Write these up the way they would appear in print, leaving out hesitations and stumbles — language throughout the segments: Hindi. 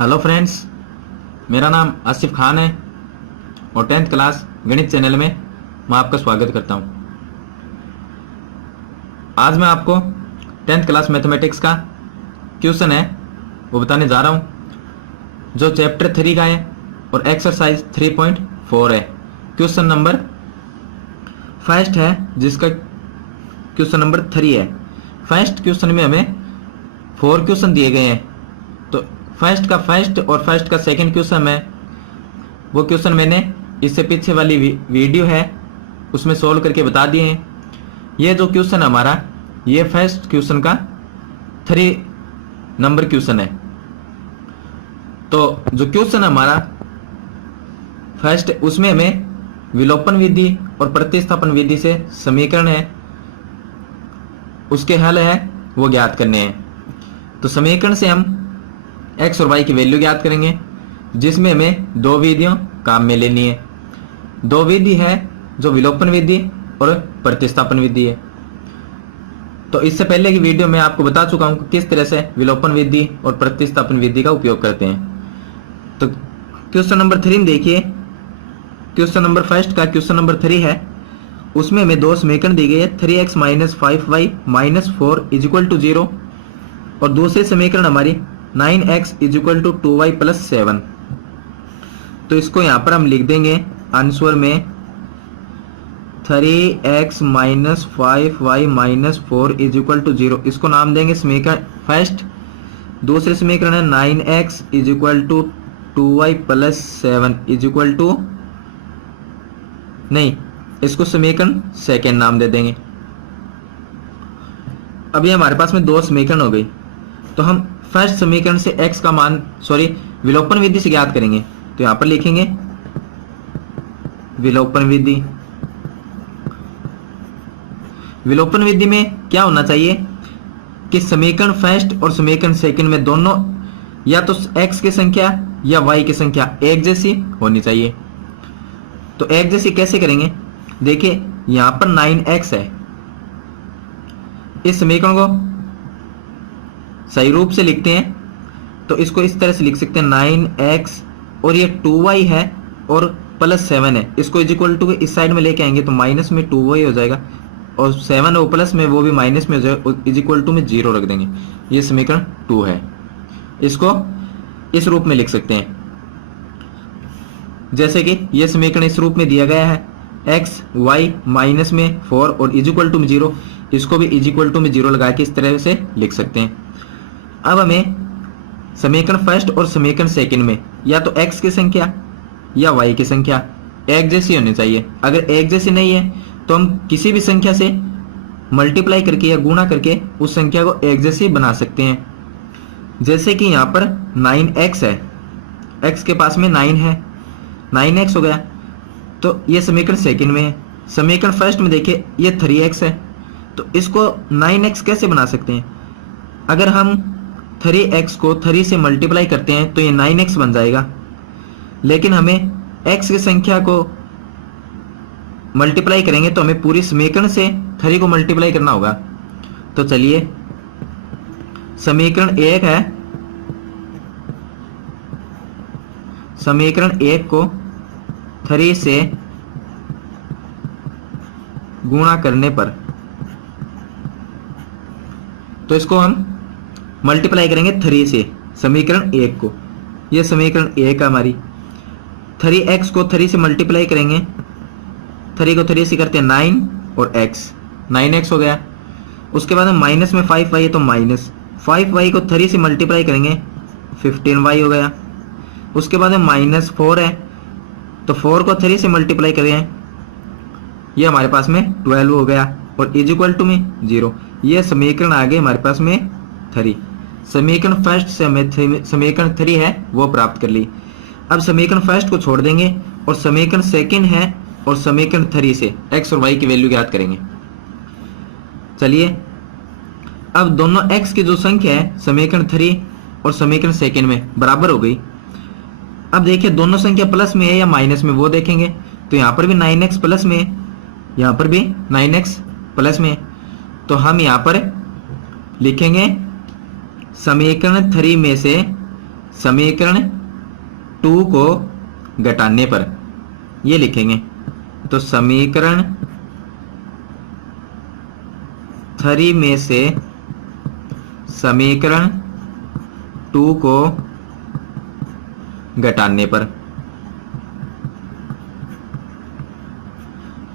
हेलो फ्रेंड्स, मेरा नाम आसिफ खान है और 10th क्लास गणित चैनल में मैं आपका स्वागत करता हूं। आज मैं आपको 10th क्लास मैथमेटिक्स का क्वेश्चन है वो बताने जा रहा हूं, जो चैप्टर 3 का है और एक्सरसाइज 3.4 है। क्वेश्चन नंबर फर्स्ट है, जिसका क्वेश्चन नंबर 3 है। फर्स्ट क्वेश्चन में हमें 4 क्वेश्चन दिए गए हैं, तो फर्स्ट का फर्स्ट और फर्स्ट का सेकंड क्वेश्चन है वो क्वेश्चन मैंने इससे पीछे वाली वीडियो है उसमें सोल्व करके बता दिए हैं। ये जो क्वेश्चन हमारा ये फर्स्ट क्वेश्चन का 3 नंबर क्वेश्चन है। तो जो क्वेश्चन हमारा फर्स्ट उसमें हमें विलोपन विधि और प्रतिस्थापन विधि से समीकरण है उसके हल है वो ज्ञात करने हैं। तो समीकरण से हम x और y की वैल्यू ज्ञात करेंगे, जिसमें हमें दो विधियों काम में लेनी है। दो विधि है जो विलोपन विधि और प्रतिस्थापन विधि है। तो इससे पहले की वीडियो में आपको बता चुका हूं कि किस तरह से विलोपन विधि और प्रतिस्थापन विधि का उपयोग करते हैं। तो क्वेश्चन नंबर 3 में देखिए, क्वेश्चन नंबर फर्स्ट का क्वेश्चन नंबर 3 है, उसमें हमें दो समीकरण दी गई है 3x - 5y - 4 = 0 और दूसरी समीकरण हमारी 9x = 2y + 7। तो इसको यहां पर हम लिख देंगे आंसर में 3x - 5y - 4 = 0। इसको नाम देंगे समीकरण फर्स्ट। दूसरे समीकरण है 9x = 2y + 7 नहीं, इसको समीकरण सेकेंड नाम दे देंगे। अभी हमारे पास में दो समीकरण हो गई, तो हम फर्स्ट समीकरण से x का मान विलोपन विधि से ज्ञात करेंगे। तो यहां पर लिखेंगे विलोपन विधि। विलोपन विधि में क्या होना चाहिए कि समीकरण फर्स्ट और समीकरण सेकंड में दोनों या तो x की संख्या या y की संख्या एक जैसी होनी चाहिए। तो एक जैसी कैसे करेंगे, देखिए यहां पर 9x है, इस समीकरण को सही रूप से लिखते हैं तो इसको इस तरह से लिख सकते हैं 9x और ये 2y है और +7 है, इसको इक्वल टू इस साइड में लेके आएंगे तो माइनस में 2y हो जाएगा और 7 और प्लस में वो भी माइनस में हो जाएगा और इक्वल टू में 0 रख देंगे। ये समीकरण 2 है, इसको इस रूप में लिख सकते हैं। जैसे कि ये समीकरण इस रूप में दिया गया है x y माइनस में 4 और इक्वल टू में 0, इसको भी इक्वल टू में 0 लगा के इस तरह से लिख सकते हैं। अब हमें समीकरण फर्स्ट और समीकरण सेकंड में या तो x की संख्या या y की संख्या एक जैसी होनी चाहिए। अगर एक जैसी नहीं है तो हम किसी भी संख्या से मल्टीप्लाई करके या गुणा करके उस संख्या को एक जैसी बना सकते हैं। जैसे कि यहाँ पर 9x है, x के पास में 9 है, 9x हो गया, तो ये समीकरण सेकंड में है। समीकरण फर्स्ट में देखिए ये 3x है, तो इसको 9x कैसे बना सकते हैं, अगर हम 3x को 3 से मल्टीप्लाई करते हैं तो ये 9x बन जाएगा, लेकिन हमें x की संख्या को मल्टीप्लाई करेंगे तो हमें पूरी समीकरण से 3 को मल्टीप्लाई करना होगा। तो चलिए समीकरण 1 है, समीकरण 1 को 3 से गुणा करने पर तो इसको हम मल्टीप्लाई करेंगे 3 से समीकरण 1 को। यह समीकरण 1 है हमारी। 3x को 3 से मल्टीप्लाई करेंगे, 3 को 3 से करते हैं 9 और x, 9x हो गया। उसके बाद हम माइनस में 5y है तो माइनस 5y को 3 से मल्टीप्लाई करेंगे 15y हो गया। उसके बाद में -4 है तो 4 को 3 से मल्टीप्लाई करें, ये हमारे पास में 12 हो गया और इक्वल टू में 0। ये समीकरण आ गए हमारे पास में 3। समीकरण फर्स्ट से हमें समीकरण 3 है वो प्राप्त कर ली। अब समीकरण फर्स्ट को छोड़ देंगे और समीकरण सेकंड है और समीकरण 3 से x और y की वैल्यू ज्ञात करेंगे। चलिए अब दोनों x की जो संख्या है समीकरण 3 और समीकरण सेकंड में बराबर हो गई। अब देखिए दोनों संख्या प्लस में है या माइनस में वो देखेंगे। तो यहाँ पर भी 9x प्लस में है, यहाँ पर भी 9x प्लस में है, तो हम यहाँ पर लिखेंगे समीकरण 3 में से समीकरण 2 को घटाने पर, ये लिखेंगे। तो समीकरण 3 में से समीकरण 2 को घटाने पर,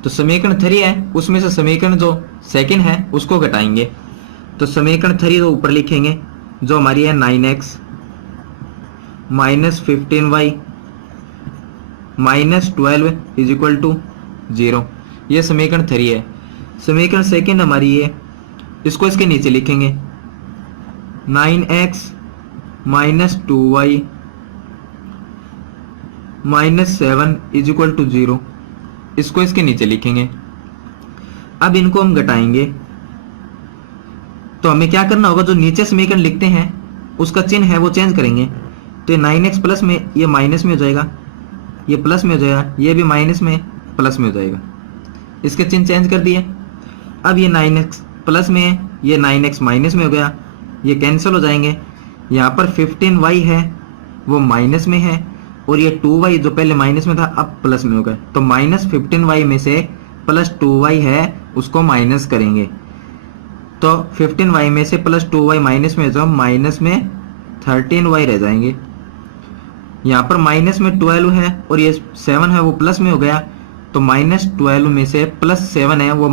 तो समीकरण 3 है उसमें से समीकरण जो सेकंड है उसको घटाएंगे। तो समीकरण 3 तो ऊपर लिखेंगे जो हमारी है 9x minus 15y minus 12 is equal to 0, ये समीकरण 3 है। समीकरण सेकंड हमारी ये, इसको इसके नीचे लिखेंगे 9x minus 2y minus 7 is equal to 0, इसको इसके नीचे लिखेंगे। अब इनको हम घटाएंगे तो हमें क्या करना होगा, जो नीचे समीकरण लिखते हैं उसका चिन्ह है वो चेंज करेंगे। तो ये 9x प्लस में ये माइनस में हो जाएगा, ये प्लस में हो जाएगा, ये भी माइनस में प्लस में हो जाएगा, इसके चिन्ह चेंज कर दिए। अब ये 9x प्लस में है, ये 9x माइनस में हो गया, ये कैंसिल हो जाएंगे। यहाँ पर 15y है वो माइनस में है और ये 2y जो पहले माइनस में था अब प्लस में हो गया। तो माइनस 15y में से प्लस 2y है उसको माइनस करेंगे, तो 15y में से प्लस 2y माइनस में, जो माइनस में 13y रह जाएंगे। यहाँ पर माइनस में 12 है और ये 7 है वो प्लस में हो गया, तो माइनस 12 में से प्लस 7 है वो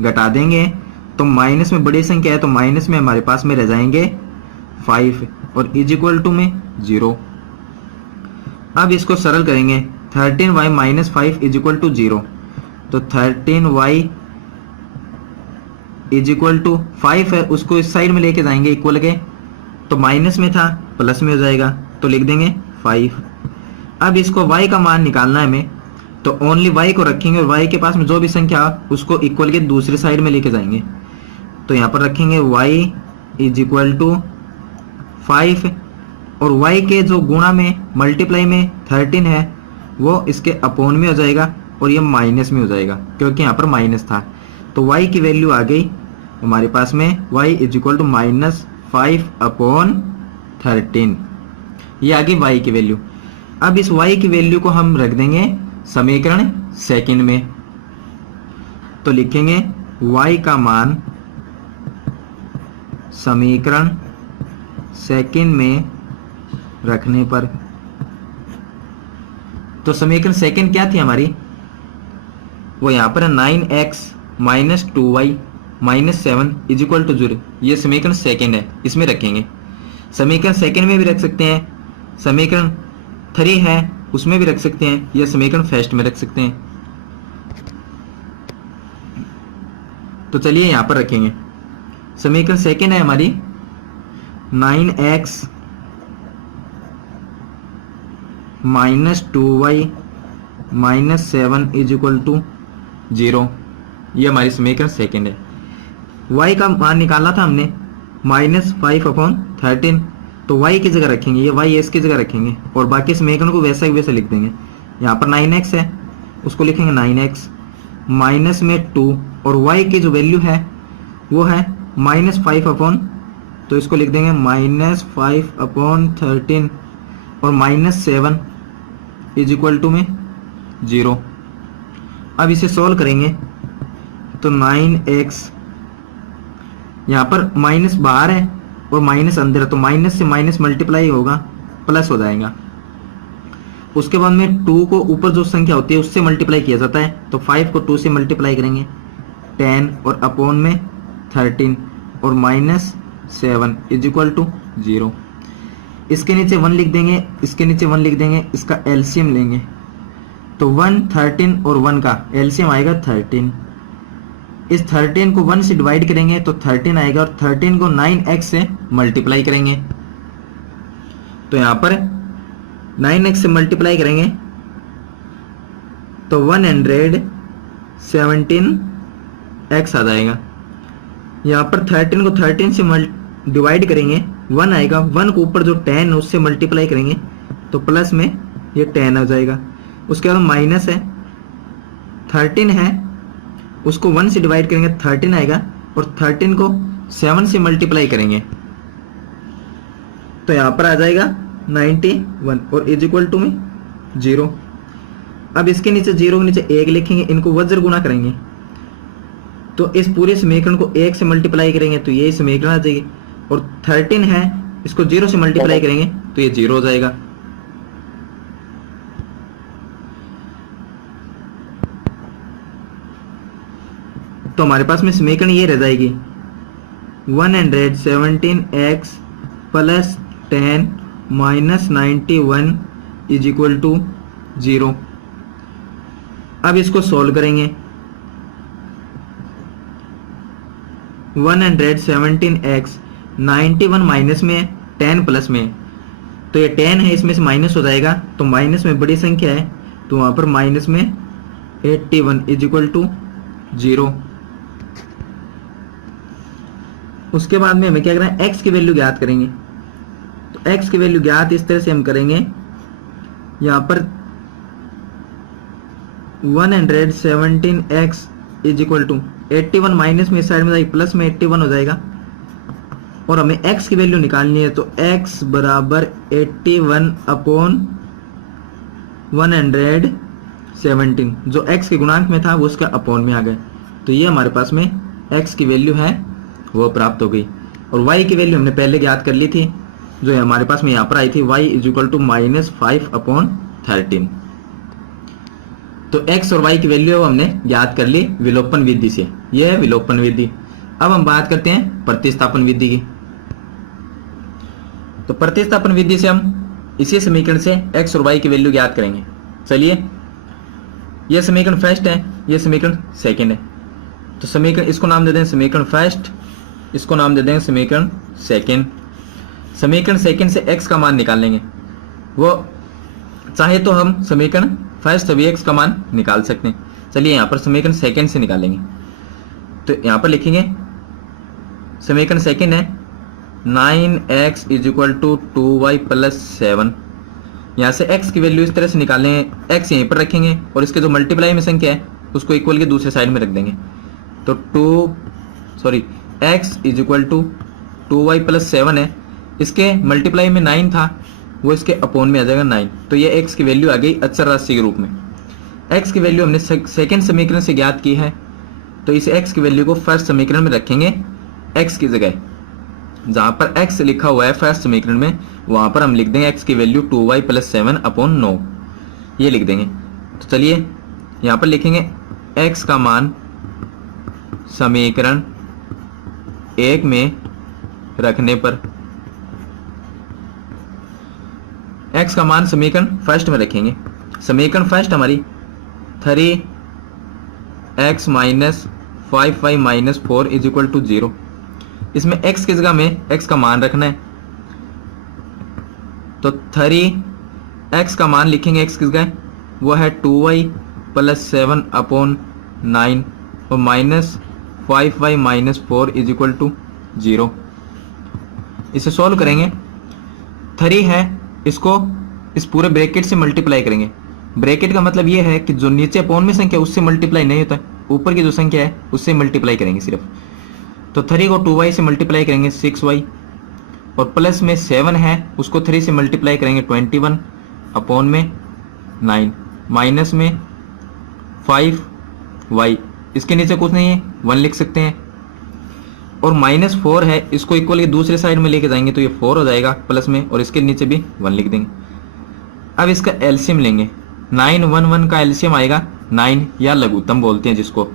घटा देंगे, तो माइनस में बड़ी संख्या है तो माइनस में हमारे पास में रह जाएंगे 5 और इज इक्वल टू में 0। अब इसको सरल करेंगे, 13y minus 5 is equal to 0, तो 13y इज इक्वल टू 5 है उसको इस साइड में लेके जाएंगे इक्वल के, तो माइनस में था प्लस में हो जाएगा, तो लिख देंगे 5। अब इसको y का मान निकालना है हमें, तो ओनली y को रखेंगे और y के पास में जो भी संख्या उसको इक्वल के दूसरे साइड में लेके जाएंगे। तो यहाँ पर रखेंगे y इज इक्वल टू 5 और y के जो गुणा में मल्टीप्लाई में 13 है वो इसके अपोन में हो जाएगा और ये माइनस में हो जाएगा क्योंकि यहाँ पर माइनस था। तो y की वैल्यू आ गई हमारे पास में y is equal to minus 5 upon 13, ये आ गई y की वैल्यू। अब इस y की वैल्यू को हम रख देंगे समीकरण सेकंड में, तो लिखेंगे y का मान समीकरण सेकंड में रखने पर। तो समीकरण सेकंड क्या थी हमारी, वो यहाँ पर 9x minus 2y minus 7 is equal to 0, ये समीकरण सेकंड है, इसमें रखेंगे। समीकरण सेकंड में भी रख सकते हैं, समीकरण 3 है उसमें भी रख सकते हैं, या समीकरण फर्स्ट में रख सकते हैं। तो चलिए यहाँ पर रखेंगे, समीकरण सेकंड है हमारी 9x minus 2y minus 7 is equal to 0, ये हमारी समीकरण सेकंड है। y का मान निकाला था हमने माइनस 5 अपॉन 13, तो y की जगह रखेंगे, ये y s की जगह रखेंगे और बाकी समीकरण को वैसा ही वैसा लिख देंगे। यहाँ पर 9x है उसको लिखेंगे 9x माइनस में 2 और y की जो वैल्यू है वो है माइनस 5 अपॉन, तो इसको लिख देंगे माइनस 5 अपॉन 13 और माइनस 7 इज इक्वल टू में 0। अब इसे सॉल्व करेंगे तो 9x, यहाँ पर माइनस बाहर है और माइनस अंदर है, तो माइनस से माइनस मल्टीप्लाई होगा प्लस हो जाएगा। उसके बाद में 2 को ऊपर जो संख्या होती है उससे मल्टीप्लाई किया जाता है, तो 5 को 2 से मल्टीप्लाई करेंगे 10 और अपॉन में 13 और माइनस 7 इज इक्वल टू 0। इसके नीचे 1 लिख देंगे, इसके नीचे 1 लिख देंगे, इसका एलसीएम लेंगे तो 1 13 और 1 का एलसीएम आएगा 13। इस 13 को 1 से डिवाइड करेंगे तो 13 आएगा और 13 को 9x से मल्टीप्लाई करेंगे, तो यहाँ पर 9x से मल्टीप्लाई करेंगे तो 117x आ जाएगा। यहाँ पर 13 को 13 से डिवाइड करेंगे 1 आएगा, 1 को ऊपर जो 10 है उससे मल्टीप्लाई करेंगे तो प्लस में ये 10 आ जाएगा। उसके बाद माइनस है 13 है उसको 1 से डिवाइड करेंगे 13 आएगा और 13 को 7 से मल्टीप्लाई करेंगे तो यहाँ पर आ जाएगा 91 और इज इक्वल टू में 0। अब इसके नीचे 0 के नीचे 1 लिखेंगे, इनको वज्र गुणा करेंगे तो इस पूरे समीकरण को 1 से मल्टीप्लाई करेंगे तो ये समीकरण आ जाएगी। और 13 है, इसको 0 से मल्टीप्लाई करेंगे तो ये 0 हो जाएगा। तो हमारे पास में समीकरण ये रह जाएगी 117x plus 10 minus 91 is equal to 0। अब इसको सोल्व करेंगे। 117x 91 माइनस में है, 10 प्लस में है, तो ये 10 है, इसमें से माइनस हो जाएगा तो माइनस में बड़ी संख्या है तो वहां पर माइनस में 81 इज इक्वल टू 0। उसके बाद में हमें क्या करना है, x की वैल्यू ज्ञात करेंगे। तो x की वैल्यू ज्ञात इस तरह से हम करेंगे, यहाँ पर 117x is equal to 81 minus में साइड में जाएगी, प्लस में 81 हो जाएगा और हमें x की वैल्यू निकालनी है। तो x बराबर 81 अपॉन 117, जो x के गुणांक में था वो उसका अपॉन में आ गया। तो ये हमारे पास में x की वैल्यू है वो प्राप्त हो गई। और y की वैल्यू हमने पहले ज्ञात कर ली थी, जो हमारे पास में यहाँ पर आई थी, y is equal to -5 upon 13। तो x और y की वैल्यू हमने ज्ञात कर ली विलोपन विधि से। यह है विलोपन विधि। अब हम बात करते हैं प्रतिस्थापन विधि की। तो प्रतिस्थापन विधि से हम इसी समीकरण से x और y की वैल्यू ज्ञात करेंगे। चलिए, यह समीकरण फर्स्ट है, यह समीकरण सेकंड है। तो समीकरण, इसको नाम दे दें समीकरण फर्स्ट, इसको नाम दे देंगे समीकरण सेकंड। समीकरण सेकंड से x का मान निकाल लेंगे। वो चाहे तो हम समीकरण फर्स्ट से भी x का मान निकाल सकते हैं। चलिए यहाँ पर समीकरण सेकंड से निकालेंगे। तो यहाँ पर लिखेंगे समीकरण सेकंड है 9x is equal to 2y plus 7। यहाँ से x की वैल्यू इस तरह से निकालेंगे, x यहीं पर रखेंगे और इसके जो मल्टीप्लाई में संख्या है उसको इक्वल के दूसरे साइड में रख देंगे। तो x is equal to 2y plus 7 है, इसके मल्टीप्लाई में 9 था वो इसके अपोन में आ जाएगा 9। तो ये x की वैल्यू आ गई अचर राशि के रूप में। x की वैल्यू हमने सेकंड समीकरण से ज्ञात की है, तो इस x की वैल्यू को फर्स्ट समीकरण में रखेंगे x की जगह। जहां पर x लिखा हुआ है फर्स्ट समीकरण में, वहां पर हम लिख देंगे x की वैल्यू 2y प्लस 7 अपॉन 9, ये लिख देंगे। तो चलिए यहाँ पर लिखेंगे x का मान समीकरण 1 में रखने पर, x का मान समीकरण फर्स्ट में रखेंगे। समीकरण फर्स्ट हमारी 3x minus 5y minus 4 is equal to 0। इसमें x की जगह में x का मान रखना है, तो 3x का मान लिखेंगे x की जगह, वो है 2y प्लस 7 अपॉन 9 और minus 5y minus 4 is equal to 0। इसे सॉल्व करेंगे। 3 है, इसको इस पूरे ब्रैकेट से मल्टीप्लाई करेंगे। ब्रैकेट का मतलब ये है कि जो नीचे अपॉन में संख्या उससे मल्टीप्लाई नहीं होता, ऊपर की जो संख्या है उससे मल्टीप्लाई करेंगे सिर्फ। तो 3 को 2y से मल्टीप्लाई करेंगे 6y और प्लस में 7 है उसको 3 से मल्टीप्लाई करेंगे 21 अपॉन में 9 माइनस में 5y, इसके नीचे कुछ नहीं है 1 लिख सकते हैं, और माइनस 4 है, इसको इक्वल के दूसरे साइड में लेके जाएंगे तो ये 4 हो जाएगा प्लस में, और इसके नीचे भी 1 लिख देंगे। अब इसका एलसीएम लेंगे। 9 1 1 का एलसीएम आएगा 9 या लघुत्तम बोलते हैं जिसको।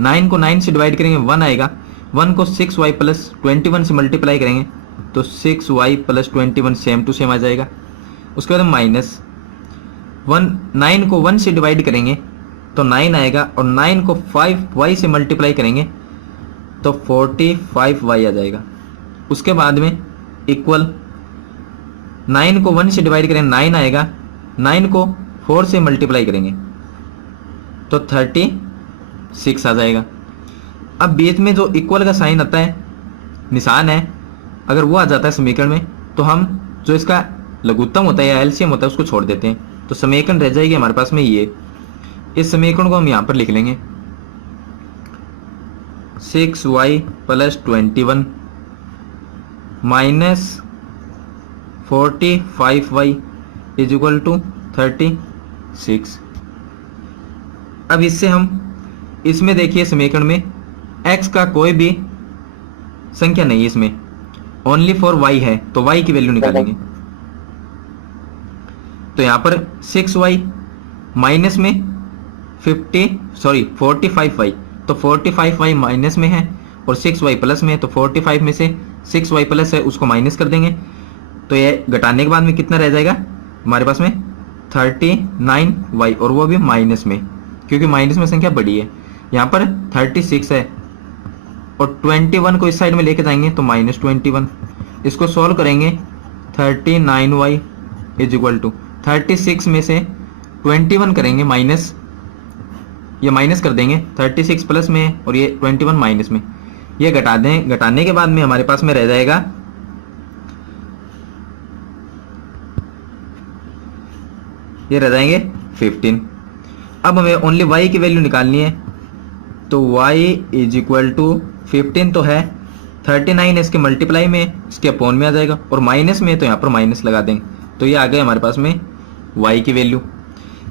9 को 9 से डिवाइड करेंगे 1 आएगा, 1 को 6y प्लस 21 से मल्टीप्लाई करेंगे तो 6y plus 21 same to same आ जाएगा। उसके बाद माइनस 9 को 1 से डिवाइड करेंगे तो 9 आएगा, और 9 को 5y से मल्टीप्लाई करेंगे तो 45y आ जाएगा। उसके बाद में इक्वल 9 को 1 से डिवाइड करेंगे 9 आएगा, 9 को 4 से मल्टीप्लाई करेंगे तो 36 आ जाएगा। अब बीच में जो इक्वल का साइन आता है, निशान है, अगर वो आ जाता है समीकरण में तो हम जो इसका लघुत्तम होता है या एलसीएम होता है उसको छोड़ देते हैं। तो समीकरण रह जाएगी हमारे पास में ये। इस समीकरण को हम यहाँ पर लिख लेंगे 6y plus 21 minus 45y is equal to 36। अब इससे हम इसमें देखिए समीकरण में x का कोई भी संख्या नहीं है इसमें, ओनली फॉर y है, तो y की वैल्यू निकालेंगे। तो यहां पर 6y माइनस में 45y, तो 45y माइनस में है और 6y प्लस में है, तो 45 में से 6y प्लस है उसको माइनस कर देंगे, तो ये घटाने के बाद में कितना रह जाएगा हमारे पास में 39y, और वो भी माइनस में, क्योंकि माइनस में संख्या बड़ी है। यहाँ पर 36 है और 21 को इस साइड में लेके जाएंगे तो -21, इसको सॉल्व करेंगे 39y इज इक्वल टू 36 में से 21 करेंगे माइनस, ये माइनस कर देंगे, 36 प्लस में है और ये 21 माइनस में, ये घटा दें, घटाने के बाद में हमारे पास में रह जाएगा ये रह जाएंगे 15। अब हमें ओनली y की वैल्यू निकालनी है, तो y इज इक्वल टू 15 तो है, 39 इसके मल्टीप्लाई में, इसके अपॉन में आ जाएगा, और माइनस में तो यहाँ पर माइनस लगा देंगे, तो ये आ गए हमारे पास में y की वैल्यू।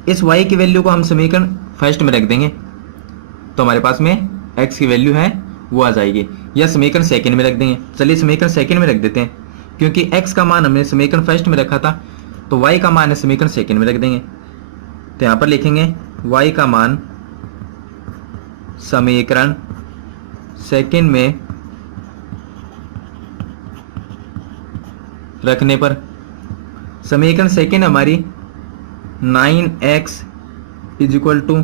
इस y की वैल्यू को हम समीकरण फर्स्ट में रख देंगे, तो हमारे पास में x की वैल्यू है वो आ जाएगी, या समीकरण सेकंड में रख देंगे। चलिए समीकरण सेकंड में रख देते हैं, क्योंकि x का मान हमने समीकरण फर्स्ट में रखा था, तो y का मान है समीकरण सेकंड में रख देंगे। तो यहाँ पर लिखेंगे y का मान समीकरण सेकंड में रखने पर, समीकरण सेकंड हमारी 9x is equal to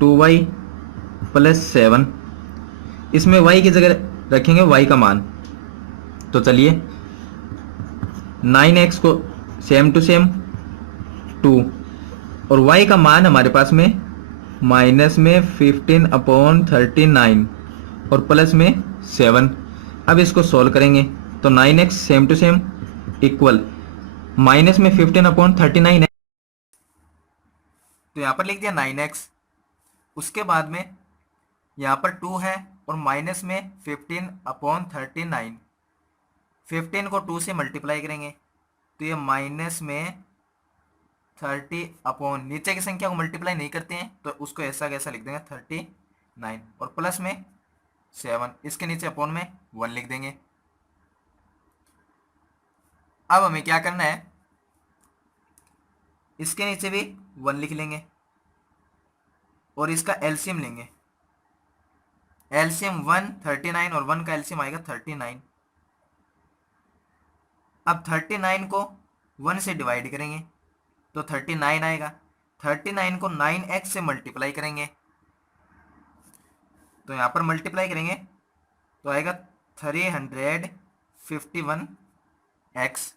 2y plus 7, इसमें y की जगह रखेंगे y का मान। तो चलिए 9x को सेम टू सेम 2, और y का मान हमारे पास में माइनस में 15/39 और प्लस में 7। अब इसको सॉल्व करेंगे तो 9x same to same equal minus में 15/39 है, तो यहाँ पर लिख दिया 9x, उसके बाद में यहाँ पर 2 है और माइनस में 15/39, 15 को 2 से मल्टीप्लाई करेंगे तो ये माइनस में 30 अपॉन, नीचे की संख्या को मल्टीप्लाई नहीं करते हैं तो उसको ऐसा कैसा लिख देंगे 39, और प्लस में 7, इसके नीचे अपॉन में 1 लिख देंगे। अब हमें क्या करना है, इसके नीचे भी 1 लिख लेंगे और इसका एलसीएम लेंगे, एलसीएम 1 39 और 1 का एलसीएम आएगा 39। अब 39 को 1 से डिवाइड करेंगे तो 39 आएगा, 39 को 9x से मल्टीप्लाई करेंगे, तो यहाँ पर मल्टीप्लाई करेंगे तो आएगा 351x,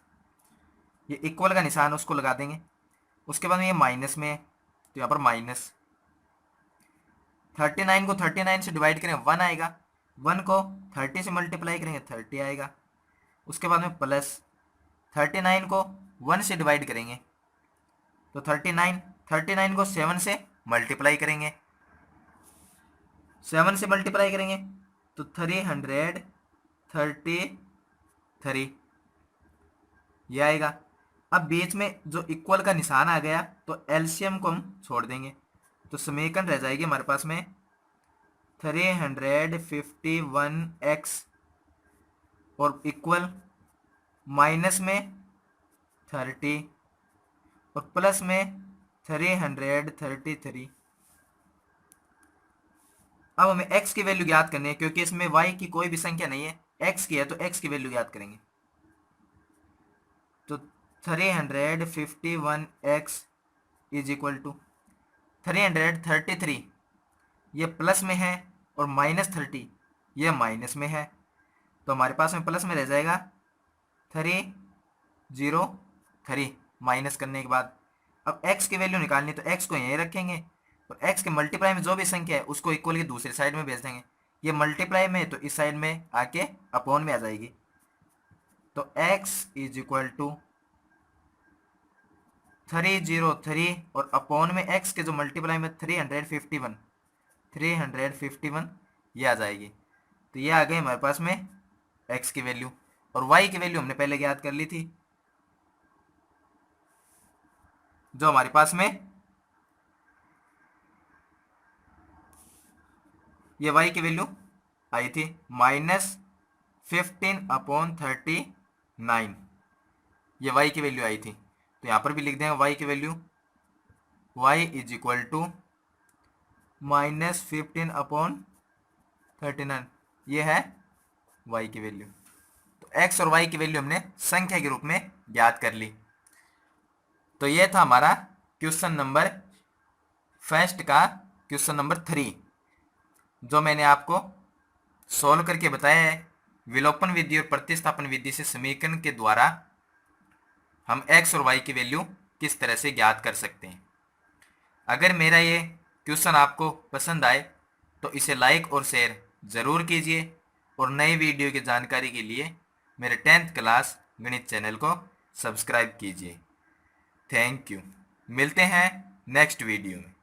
ये इक्वल का निशान उसको लगा देंगे, उसके बाद में ये माइनस में है तो यहाँ पर माइनस, 39 को 39 से डिवाइड करेंगे 1 आएगा, 1 को 30 से मल्टीप्लाई करेंगे 30 आएगा, उसके बाद में प्लस 39 को 1 से डिवाइड करेंगे तो 39 को 7 से मल्टीप्लाई करेंगे, 7 से मल्टीप्लाई करेंगे तो 333 ये आएगा। अब बीच में जो इक्वल का निशान आ गया तो एलसीएम को हम छोड़ देंगे, तो समीकरण रह जाएगी हमारे पास में 351x और इक्वल माइनस में 30 और प्लस में 333। अब हमें x की वैल्यू ज्ञात करनी है, क्योंकि इसमें y की कोई भी संख्या नहीं है, x की है तो x की वैल्यू ज्ञात करेंगे। तो 351x इज इक्वल टू 333, ये प्लस में है और -30 ये माइनस में है, तो हमारे पास में प्लस में रह जाएगा 303 माइनस करने के बाद। अब x की वैल्यू निकालनी तो x को यहीं रखेंगे और x के मल्टीप्लाई में जो भी संख्या है उसको इक्वल के दूसरी साइड में भेज देंगे, ये मल्टीप्लाई में तो इस साइड में आके अपॉन में आ जाएगी, तो x इज इक्वल टू 303 और अपॉन में x के जो मल्टीप्लाई में 351 ये आ जाएगी, तो ये आ गई हमारे पास में x की वैल्यू, और y की वैल्यू हमने पहले ज्ञात कर ली थी जो हमारे पास में ये y की वैल्यू आई थी -15/39, ये y की वैल्यू आई थी। तो यहां पर भी लिख देंगे y की value, y is equal to -15/39, ये है y की वैल्यू। तो x और y की वैल्यू हमने संख्या के रूप में ज्ञात कर ली। तो ये था हमारा क्वेश्चन नंबर फर्स्ट का क्वेश्चन नंबर 3, जो मैंने आपको सॉल्व करके बताया है। विलोपन विधि और प्रतिस्थापन विधि से समीकरण के द्वारा हम x और y की वैल्यू किस तरह से ज्ञात कर सकते हैं। अगर मेरा ये क्वेश्चन आपको पसंद आए तो इसे लाइक और शेयर ज़रूर कीजिए, और नई वीडियो की जानकारी के लिए मेरे 10th क्लास गणित चैनल को सब्सक्राइब कीजिए। Thank you. मिलते हैं नेक्स्ट वीडियो में।